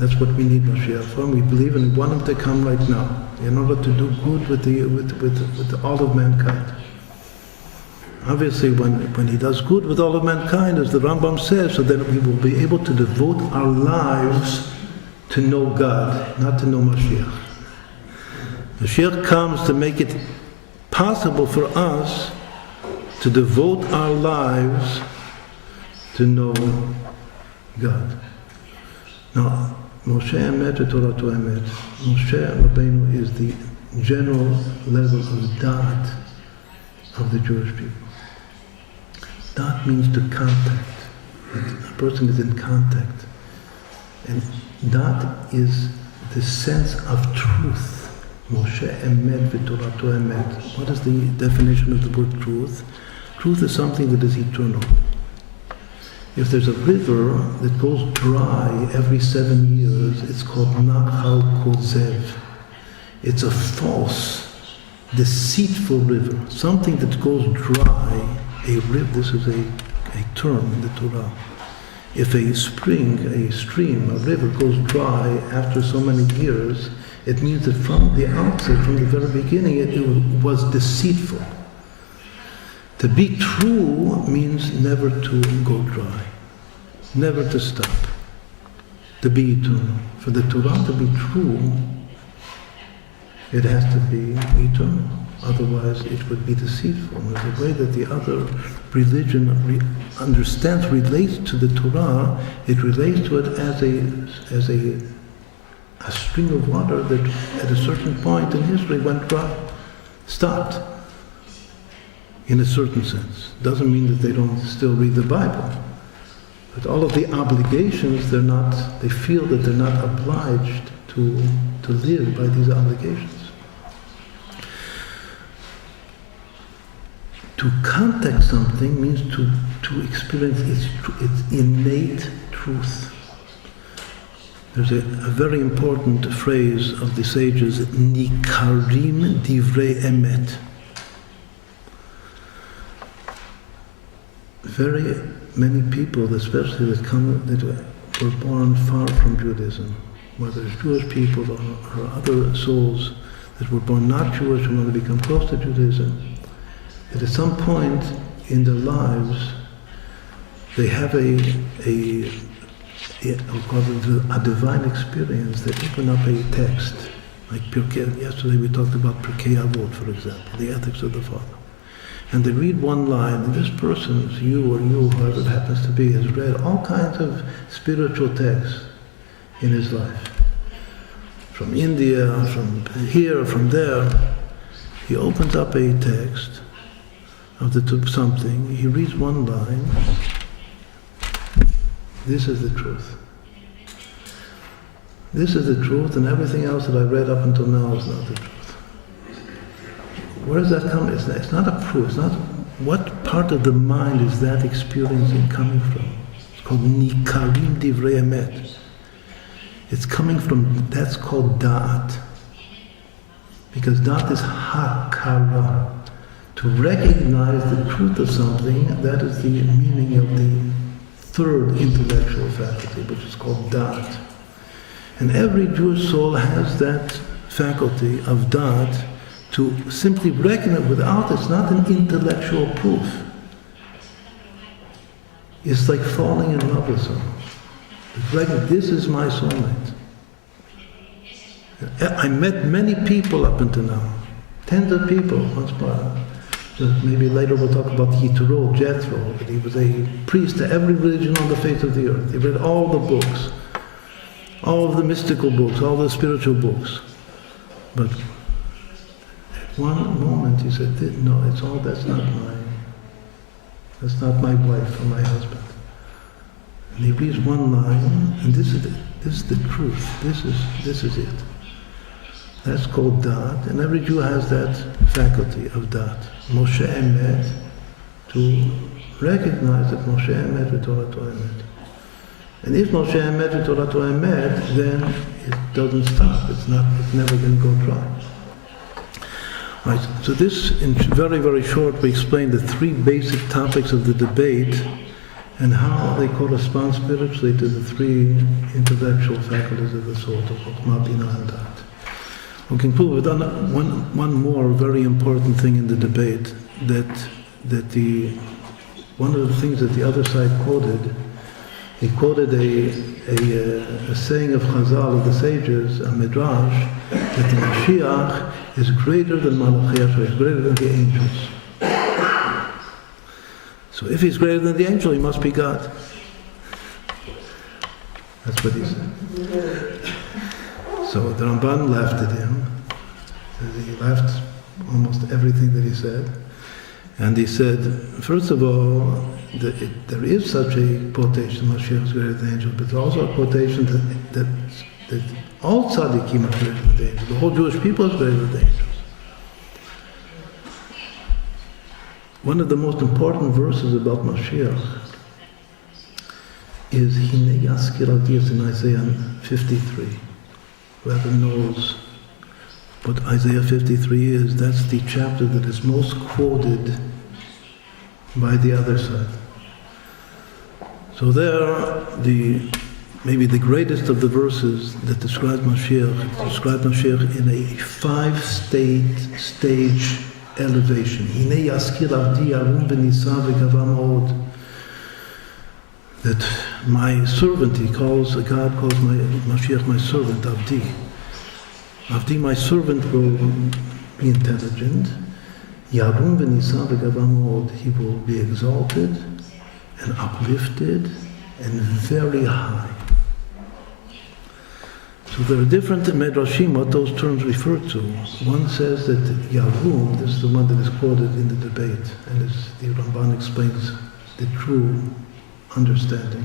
That's what we need Mashiach for. We believe and we want him to come right now in order to do good with all of mankind. Obviously, when he does good with all of mankind, as the Ramban says, so then we will be able to devote our lives to know God, not to know Mashiach. Mashiach comes to make it possible for us to devote our lives to know God. Now, Moshe Emet v'Toratu Emet. Moshe Rabbeinu is the general level of Da'at of the Jewish people. Da'at means to contact. A person is in contact. And Da'at is the sense of truth. Moshe Emet v'Toratu Emet. What is the definition of the word truth? Truth is something that is eternal. If there's a river that goes dry every 7 years, it's called Nachal Kozev. It's a false, deceitful river. Something that goes dry, this is a term in the Torah. If a stream, a river goes dry after so many years, it means that from the outset, from the very beginning, it was deceitful. To be true means never to go dry, never to stop, to be eternal. For the Torah to be true, it has to be eternal. Otherwise, it would be deceitful. There's a way that the other religion understands, relates to the Torah. It relates to it as a stream of water that at a certain point in history went dry, stopped. In a certain sense. Doesn't mean that they don't still read the Bible. But all of the obligations, they feel that they're not obliged to live by these obligations. To contact something means to experience its innate truth. There's a very important phrase of the sages, Nikarim divrei emet. Very many people, especially that were born far from Judaism, whether it's Jewish people or other souls that were born not Jewish and want to become close to Judaism, that at some point in their lives they have a divine experience. They open up a text, like yesterday we talked about Pirkei Avot, for example, the ethics of the Father. And they read one line, and this person, you, whoever it happens to be, has read all kinds of spiritual texts in his life. From India, from here, from there. He opens up a text of something, he reads one line. This is the truth. This is the truth, and everything else that I read up until now is not the truth. Where does that come? It's not a proof. It's not. What part of the mind is that experiencing coming from? It's called Nikarim divrei emet. It's coming from. That's called Da'at. Because Da'at is hakara. To recognize the truth of something, that is the meaning of the third intellectual faculty, which is called Da'at. And every Jewish soul has that faculty of Da'at. To simply recognize without, it's not an intellectual proof. It's like falling in love with someone. It's like, this is my soulmate. I met many people up until now. Tens of people. Maybe later we'll talk about Yitro, Jethro, that he was a priest to every religion on the face of the earth. He read all the books, all of the mystical books, all the spiritual books. But one moment he said, no, that's not my wife or my husband. And he reads one line, and this is the truth. This is it. That's called Da'at, and every Jew has that faculty of Da'at. Moshe Emet, to recognize that Moshe Emet v'Toratu Emet. And if Moshe Emet v'Toratu Emet, then it doesn't stop. It's never going to go dry. Right, so this, in very, very short, we explained the three basic topics of the debate, and how they correspond spiritually to the three intellectual faculties of the soul, the Chokhmah, Bina, and Dat. We'll conclude with one more very important thing in the debate, that one of the things that the other side quoted, he quoted a saying of Chazal, of the sages, a midrash, that the Mashiach is greater than Malachei HaShoret, greater than the angels. So if he's greater than the angel, he must be God. That's what he said. So the Ramban laughed at him. He laughed almost everything that he said. And he said, first of all, there is such a quotation, Mashiach is greater than the angel, but there's also a quotation that all tzaddikim are greater than the angels. The whole Jewish people is greater than the angels. One of the most important verses about Mashiach is Hinei Yaskir Al-Dias in Isaiah 53. Whoever knows what Isaiah 53 is, that's the chapter that is most quoted by the other side. So there, maybe the greatest of the verses that describe Mashiach in a 5-stage elevation. Hinei yaskir avdi arum v'nisa v'gava ma'od. That my servant, God calls my Mashiach my servant, Avdi. Avdi, my servant, will be intelligent. Yarum v'nisa v'gava ma'od. He will be exalted and uplifted and very high. So there are different medrashim what those terms refer to. One says that Yarum, this is the one that is quoted in the debate, and as the Ramban explains the true understanding,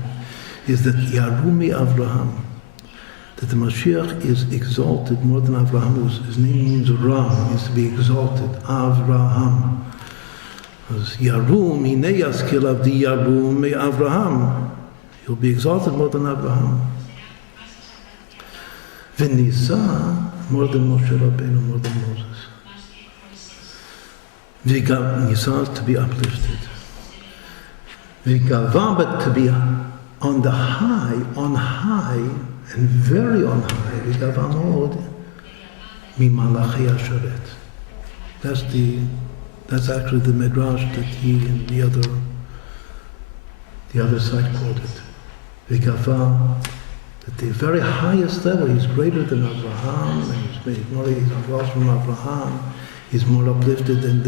is that Yarumi Avraham, that the Mashiach is exalted more than Avraham. His name means Ram, means to be exalted, Avraham. Yarum, Hinei Yaskir Avdi Yarum me Avraham. He'll be exalted more than Avraham. V'nisa, more than Moshe Rabbeinu, more than Moses. Nisa, to be uplifted. V'gava, but to be on the high, and very on high. V'gava mod, mi Malachei HaShoret. That's actually the midrash that he and the other side quoted. V'gava, at the very highest level, he's greater than Abraham, and he's across from Abraham. He's more uplifted than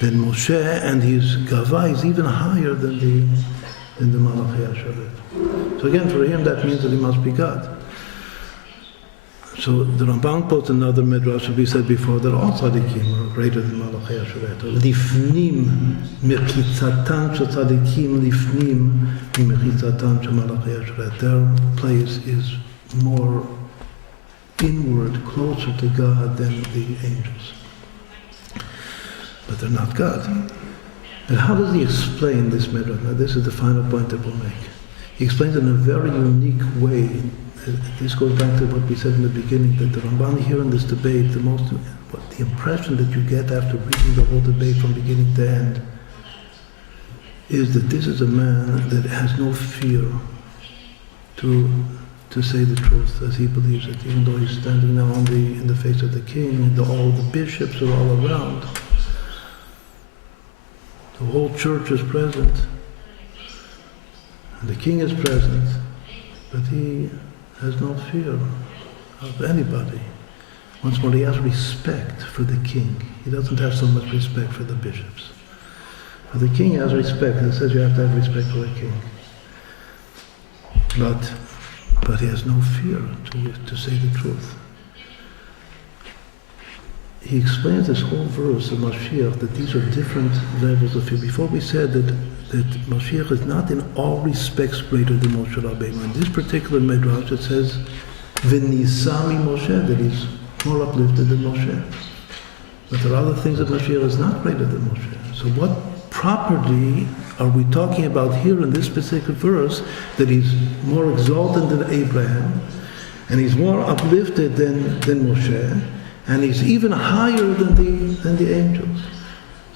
Moshe, and his gava is even higher than the Malachei HaShoret. So again, for him, that means that he must be God. So the Ramban quotes another midrash, as we said before, that all tzaddikim are greater than Malachei HaShoret. Lifnim mechitzatan shel tzaddikim, lifnim mechitzatan shel Malachei HaShoret. Their place is more inward, closer to God than the angels. But they're not God. And how does he explain this midrash? Now this is the final point that we'll make. He explains it in a very unique way. This goes back to what we said in the beginning, that the Ramban here in this debate, the impression that you get after reading the whole debate from beginning to end, is that this is a man that has no fear to say the truth as he believes it, even though he's standing now in the face of the king, all the bishops are all around. The whole church is present, and the king is present, but he has no fear of anybody. Once more, he has respect for the king. He doesn't have so much respect for the bishops. For the king has respect, and it says you have to have respect for the king. But he has no fear to say the truth. He explains this whole verse of Mashiach, that these are different levels of fear. Before we said that Mashiach is not in all respects greater than Moshe Rabbeinu. In this particular midrash it says, V'nisami Moshe, that he's more uplifted than Moshe. But there are other things that Mashiach is not greater than Moshe. So what property are we talking about here in this specific verse, that he's more exalted than Abraham, and he's more uplifted than Moshe, and he's even higher than the angels?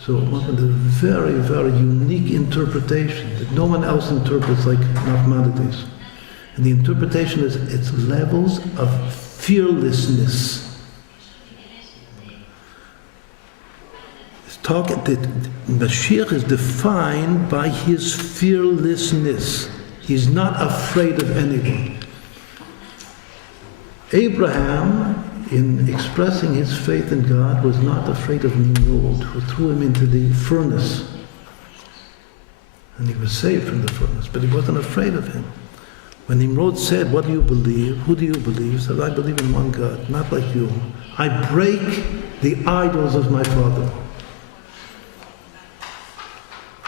So one of the very, very unique interpretation that no one else interprets like Najmanides. And the interpretation is its levels of fearlessness. Mashiach is defined by his fearlessness. He's not afraid of anyone. Abraham, in expressing his faith in God, was not afraid of Nimrod, who threw him into the furnace. And he was saved from the furnace, but he wasn't afraid of him. When Nimrod said, "What do you believe? Who do you believe?" He said, "I believe in one God, not like you. I break the idols of my father."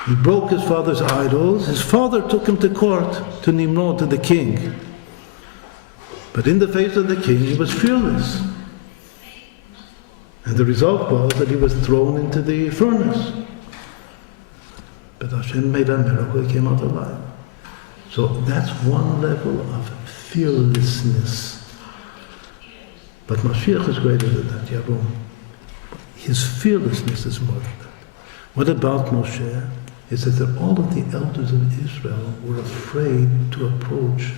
He broke his father's idols. His father took him to court, to Nimrod, to the king. But in the face of the king, he was fearless. And the result was that he was thrown into the furnace. But Hashem made a miracle, he came out alive. So that's one level of fearlessness. But Mashiach is greater than that, Yarum. His fearlessness is more than that. What about Moshe? Is that all of the elders of Israel were afraid to approach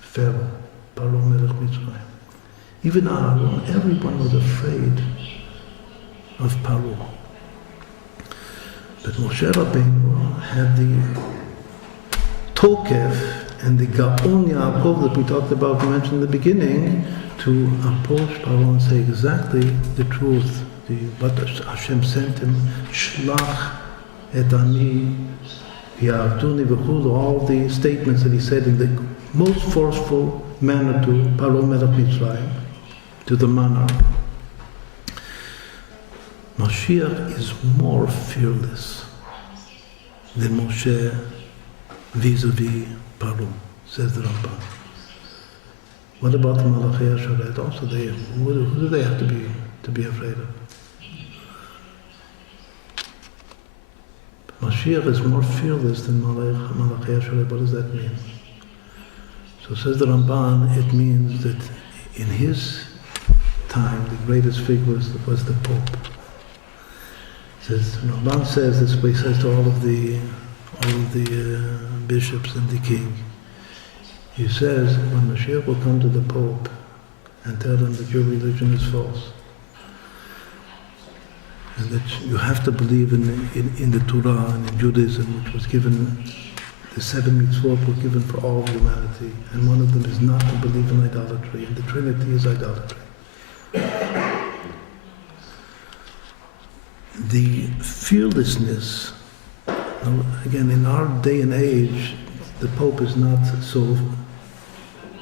Pharaoh, Paro Melech Mitzrayim. Even Aaron, everyone was afraid of Paro. But Moshe Rabbeinu had the Tokef and the Gaon Yaakov that we talked about, we mentioned in the beginning, to approach Paro and say exactly the truth, what Hashem sent him, Shlach et ani v'ya'avduni v'chulu, all the statements that he said in the most forceful manner to Paro Melech Mitzrayim, to the monarch. Mashiach is more fearless than Moshe vis-a-vis Paro, says the Ramban. What about the Malachei HaShoret? Also, who do they have to be afraid of? Mashiach is more fearless than Malachei HaShoret. What does that mean? So says the Ramban, it means that in his time, the greatest figure was the Pope. Says Ramban says this way, he says to all of the bishops and the king. He says when Mashiach will come to the Pope and tell him that your religion is false, and that you have to believe in the Torah and in Judaism, which was given, the 7 mitzvot were given for all of humanity, and one of them is not to believe in idolatry, and the Trinity is idolatry. The fearlessness, again, in our day and age, the Pope is not so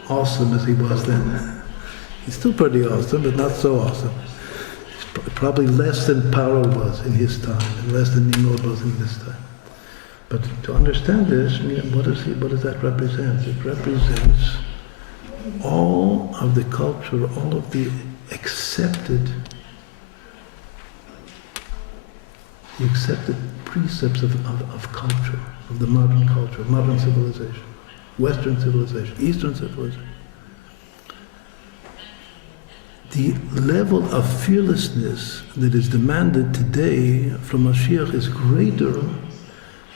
awesome as he was then. He's still pretty awesome, but not so awesome. He's probably less than Paro was in his time, and less than Nimrod was in his time. But to understand this, what does that represent? It represents all of the culture, all of the accepted precepts of culture, of the modern culture, modern civilization, Western civilization, Eastern civilization. The level of fearlessness that is demanded today from Mashiach is greater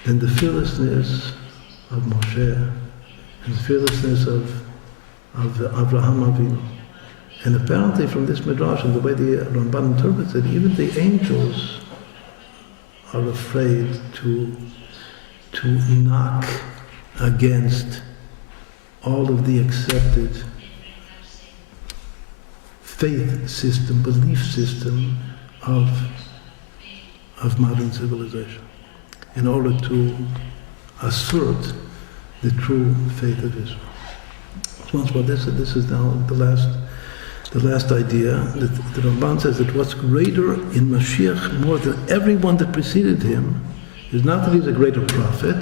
than the fearlessness of Moshe and the fearlessness of Avraham Avinu. And apparently from this Midrash and the way the Ramban interprets it, even the angels are afraid to knock against all of the accepted faith system, belief system of modern civilization, in order to assert the true faith of Israel. Once more, this is now the last idea, that the Ramban says that what's greater in Mashiach more than everyone that preceded him is not that he's a greater prophet,